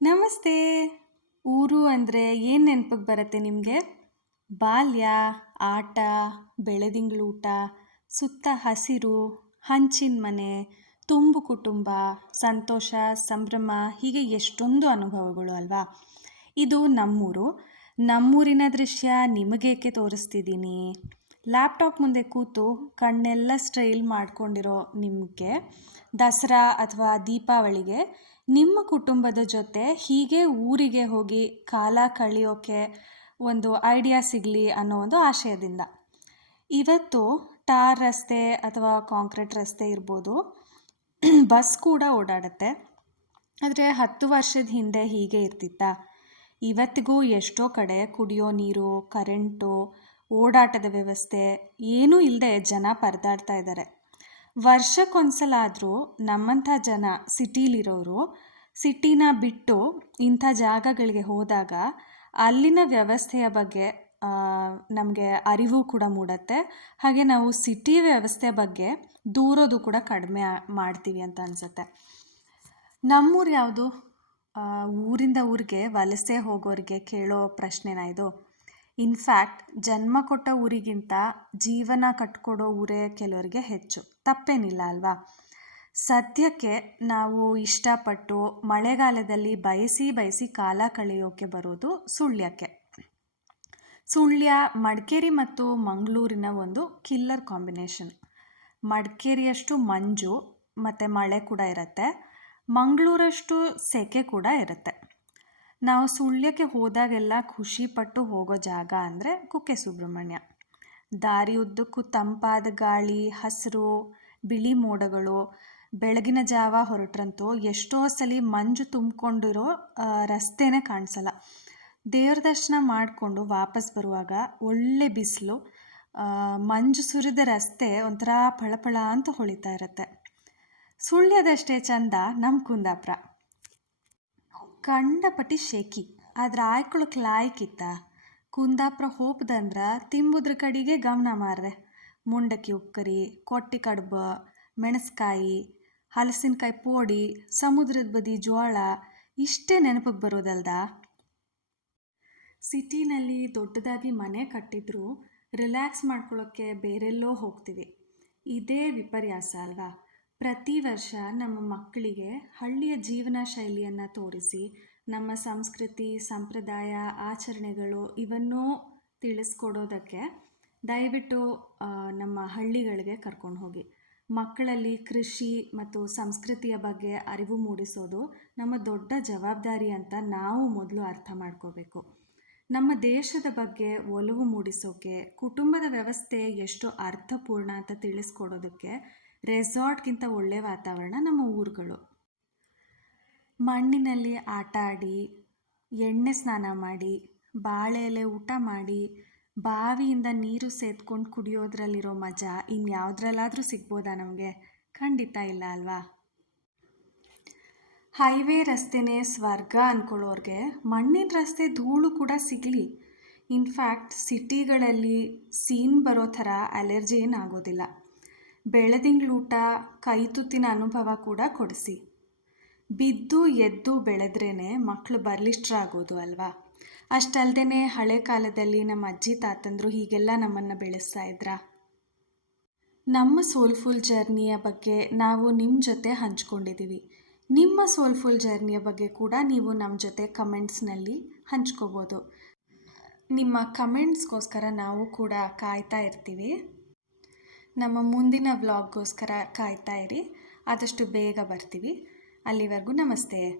ನಮಸ್ತೆ. ಊರು ಅಂದರೆ ಏನು ನೆನಪಿಗೆ ಬರುತ್ತೆ ನಿಮಗೆ? ಬಾಲ್ಯ, ಆಟ ಬೆಳದಿಂಗಳೂಟ ಸುತ್ತ ಹಸಿರು, ಹಂಚಿನ ಮನೆ, ತುಂಬು ಕುಟುಂಬ, ಸಂತೋಷ, ಸಂಭ್ರಮ, ಹೀಗೆ ಎಷ್ಟೊಂದು ಅನುಭವಗಳು ಅಲ್ವಾ? ಇದು ನಮ್ಮೂರು. ನಮ್ಮೂರಿನ ದೃಶ್ಯ ನಿಮಗೇಕೆ ತೋರಿಸ್ತಿದ್ದೀನಿ ಲ್ಯಾಪ್ಟಾಪ್ ಮುಂದೆ ಕೂತು ಕಣ್ಣೆಲ್ಲ ಸ್ಟ್ರೈಲ್ ಮಾಡ್ಕೊಂಡಿರೋ ನಿಮಗೆ ದಸರಾ ಅಥವಾ ದೀಪಾವಳಿಗೆ ನಿಮ್ಮ ಕುಟುಂಬದ ಜೊತೆ ಹೀಗೆ ಊರಿಗೆ ಹೋಗಿ ಕಾಲ ಕಳೆಯೋಕ್ಕೆ ಒಂದು ಐಡಿಯಾ ಸಿಗಲಿ ಅನ್ನೋ ಒಂದು ಆಶಯದಿಂದ. ಇವತ್ತು ಟಾರ್ ರಸ್ತೆ ಅಥವಾ ಕಾಂಕ್ರೀಟ್ ರಸ್ತೆ ಇರ್ಬೋದು ಬಸ್ ಕೂಡ ಓಡಾಡುತ್ತೆ. ಆದರೆ ಹತ್ತು ವರ್ಷದ ಹಿಂದೆ ಹೀಗೆ ಇರ್ತಿತ್ತಾ. ಇವತ್ತಿಗೂ ಎಷ್ಟೋ ಕಡೆ ಕುಡಿಯೋ ನೀರು ಕರೆಂಟು ಓಡಾಟದ ವ್ಯವಸ್ಥೆ ಏನೂ ಇಲ್ಲದೆ ಜನ ಪರದಾಡ್ತಾ ಇದ್ದಾರೆ ವರ್ಷಕ್ಕೊಂದ್ಸಲ ಆದರೂ ನಮ್ಮಂಥ ಜನ ಸಿಟೀಲಿರೋರು ಸಿಟಿನ ಬಿಟ್ಟು ಇಂಥ ಜಾಗಗಳಿಗೆ ಹೋದಾಗ ಅಲ್ಲಿನ ವ್ಯವಸ್ಥೆಯ ಬಗ್ಗೆ ನಮಗೆ ಅರಿವು ಕೂಡ ಮೂಡತ್ತೆ. ಹಾಗೆ ನಾವು ಸಿಟಿ ವ್ಯವಸ್ಥೆ ಬಗ್ಗೆ ದೂರೋದು ಕೂಡ ಕಡಿಮೆ ಮಾಡ್ತೀವಿ ಅಂತ ಅನಿಸುತ್ತೆ. ನಮ್ಮೂರು ಯಾವುದು? ಊರಿಂದ ಊರಿಗೆ, ವಲಸೆ ಹೋಗೋರಿಗೆ ಕೇಳೋ ಪ್ರಶ್ನೆನ ಇದು? ಇನ್ಫ್ಯಾಕ್ಟ್ ಜನ್ಮ ಕೊಟ್ಟ ಊರಿಗಿಂತ ಜೀವನ ಕಟ್ಕೊಡೋ ಊರೇ ಕೆಲವರಿಗೆ ಹೆಚ್ಚು. ತಪ್ಪೇನಿಲ್ಲ ಅಲ್ವಾ? ಸದ್ಯಕ್ಕೆ ನಾವು ಇಷ್ಟಪಟ್ಟು ಮಳೆಗಾಲದಲ್ಲಿ ಬಯಸಿ ಬಯಸಿ ಕಾಲ ಕಳೆಯೋಕೆ ಬರೋದು ಸುಳ್ಯಕ್ಕೆ. ಸುಳ್ಯ ಮಡಿಕೇರಿ ಮತ್ತು ಮಂಗಳೂರಿನ ಒಂದು ಕಿಲ್ಲರ್ ಕಾಂಬಿನೇಷನ್ ಮಡಿಕೇರಿಯಷ್ಟು ಮಂಜು ಮತ್ತು ಮಳೆ ಕೂಡ ಇರುತ್ತೆ. ಮಂಗಳೂರಷ್ಟು ಸೆಕೆ ಕೂಡ ಇರುತ್ತೆ. ನಾವು ಸುಳ್ಯಕ್ಕೆ ಹೋದಾಗೆಲ್ಲ ಖುಷಿಪಟ್ಟು ಹೋಗೋ ಜಾಗ ಅಂದರೆ ಕುಕ್ಕೆ ಸುಬ್ರಹ್ಮಣ್ಯ. ದಾರಿ ಉದ್ದಕ್ಕೂ ತಂಪಾದ ಗಾಳಿ, ಹಸಿರು, ಬಿಳಿ ಮೋಡಗಳು, ಬೆಳಗಿನ ಜಾವ ಹೊರಟ್ರಂತೂ ಎಷ್ಟೋ ಸಲ ಮಂಜು ತುಂಬಿಕೊಂಡಿರೋ ರಸ್ತೆನೇ ಕಾಣಿಸಲ್ಲ. ದೇವ್ರ ದರ್ಶನ ಮಾಡಿಕೊಂಡು ವಾಪಸ್ ಬರುವಾಗ ಒಳ್ಳೆ ಬಿಸಿಲು ಮಂಜು ಸುರಿದ ರಸ್ತೆ ಒಂಥರ ಫಳಫಳ ಅಂತ ಹೊಳಿತಾ ಇರುತ್ತೆ. ಸುಳ್ಯದಷ್ಟೇ ಚಂದ ನಮ್ಮ ಕುಂದಾಪುರ. ಕಂಡಪಟ್ಟಿ ಶೇಕಿ ಆದ್ರೆ ಆಯ್ಕೊಳಕ್ಕೆ ಲಾಯ್ಕಿತ್ತ ಕುಂದಾಪುರ ಹೋಪ್ದಂದ್ರ ತಿಂಬುದ್ರ ಕಡೆಗೆ ಗಮನ ಮಾರ್ರೆ ಮುಂಡಕ್ಕಿ ಉಕ್ಕರಿ, ಕೊಟ್ಟಿ ಕಡುಬು, ಮೆಣಸ್ಕಾಯಿ, ಹಲಸಿನಕಾಯಿ ಪೋಡಿ, ಸಮುದ್ರದ ಬದಿ ಜೋಳ ಇಷ್ಟೇ ನೆನಪಿಗೆ ಬರೋದಲ್ದ? ಸಿಟಿನಲ್ಲಿ ದೊಡ್ಡದಾಗಿ ಮನೆ ಕಟ್ಟಿದ್ರು, ರಿಲ್ಯಾಕ್ಸ್ ಮಾಡ್ಕೊಳ್ಳೋಕ್ಕೆ ಬೇರೆಲ್ಲೋ ಹೋಗ್ತೀವಿ. ಇದೇ ವಿಪರ್ಯಾಸ ಅಲ್ವಾ? ಪ್ರತಿ ವರ್ಷ ನಮ್ಮ ಮಕ್ಕಳಿಗೆ ಹಳ್ಳಿಯ ಜೀವನ ಶೈಲಿಯನ್ನು ತೋರಿಸಿ, ನಮ್ಮ ಸಂಸ್ಕೃತಿ, ಸಂಪ್ರದಾಯ, ಆಚರಣೆಗಳು ಇವನ್ನೂ ತಿಳಿಸ್ಕೊಡೋದಕ್ಕೆ ದಯವಿಟ್ಟು ನಮ್ಮ ಹಳ್ಳಿಗಳಿಗೆ ಕರ್ಕೊಂಡು ಹೋಗಿ. ಮಕ್ಕಳಲ್ಲಿ ಕೃಷಿ ಮತ್ತು ಸಂಸ್ಕೃತಿಯ ಬಗ್ಗೆ ಅರಿವು ಮೂಡಿಸೋದು ನಮ್ಮ ದೊಡ್ಡ ಜವಾಬ್ದಾರಿ ಅಂತ ನಾವು ಮೊದಲು ಅರ್ಥ ಮಾಡ್ಕೋಬೇಕು. ನಮ್ಮ ದೇಶದ ಬಗ್ಗೆ ಒಲವು ಮೂಡಿಸೋಕೆ, ಕುಟುಂಬದ ವ್ಯವಸ್ಥೆ ಎಷ್ಟು ಅರ್ಥಪೂರ್ಣ ಅಂತ ತಿಳಿಸ್ಕೊಡೋದಕ್ಕೆ ರೆಸಾರ್ಟ್ಗಿಂತ ಒಳ್ಳೆಯ ವಾತಾವರಣ ನಮ್ಮ ಊರುಗಳು. ಮಣ್ಣಿನಲ್ಲಿ ಆಟ ಆಡಿ ಎಣ್ಣೆ ಸ್ನಾನ ಮಾಡಿ, ಬಾಳೆ ಎಲೆ ಊಟ ಮಾಡಿ, ಬಾವಿಯಿಂದ ನೀರು ಸೇದ್ಕೊಂಡು ಕುಡಿಯೋದ್ರಲ್ಲಿರೋ ಮಜಾ ಇನ್ಯಾವುದ್ರಲ್ಲಾದರೂ ಸಿಗ್ಬೋದಾ ನಮಗೆ? ಖಂಡಿತ ಇಲ್ಲ ಅಲ್ವಾ? ಹೈವೇ ರಸ್ತೆನೇ ಸ್ವರ್ಗ ಅಂದ್ಕೊಳ್ಳೋರ್ಗೆ ಮಣ್ಣಿನ ರಸ್ತೆ ಧೂಳು ಕೂಡ ಸಿಗಲಿ. ಇನ್ಫ್ಯಾಕ್ಟ್ ಸಿಟಿಗಳಲ್ಲಿ ಸೀನ್ ಬರೋ ಥರ ಅಲರ್ಜಿ ಏನಾಗೋದಿಲ್ಲ ಬೆಳೆದಿಂಗ್ಳೂಟ ಕೈತುತ್ತಿನ ಅನುಭವ ಕೂಡ ಕೊಡಿಸಿ. ಬಿದ್ದು ಎದ್ದು ಬೆಳೆದ್ರೇ ಮಕ್ಕಳು ಬಲಿಷ್ಠರಾಗೋದು ಅಲ್ವಾ? ಅಷ್ಟಲ್ದೇ ಹಳೆ ಕಾಲದಲ್ಲಿ ನಮ್ಮ ಅಜ್ಜಿ ತಾತಂದರು ಹೀಗೆಲ್ಲ ನಮ್ಮನ್ನು ಬೆಳೆಸ್ತಾ ಇದ್ರ? ನಮ್ಮ ಸೋಲ್ಫುಲ್ ಜರ್ನಿಯ ಬಗ್ಗೆ ನಾವು ನಿಮ್ಮ ಜೊತೆ ಹಂಚ್ಕೊಂಡಿದ್ದೀವಿ ನಿಮ್ಮ ಸೋಲ್ಫುಲ್ ಜರ್ನಿಯ ಬಗ್ಗೆ ಕೂಡ ನೀವು ನಮ್ಮ ಜೊತೆ ಕಮೆಂಟ್ಸ್ನಲ್ಲಿ ಹಂಚ್ಕೋಬೋದು. ನಿಮ್ಮ ಕಮೆಂಟ್ಸ್ಗೋಸ್ಕರ ನಾವು ಕೂಡ ಕಾಯ್ತಾ ಇರ್ತೀವಿ. ನಮ್ಮ ಮುಂದಿನ ವ್ಲಾಗ್ಗೋಸ್ಕರ ಕಾಯ್ತಾ ಇರಿ. ಆದಷ್ಟು ಬೇಗ ಬರ್ತೀವಿ. ಅಲ್ಲಿವರೆಗೂ ನಮಸ್ತೆ.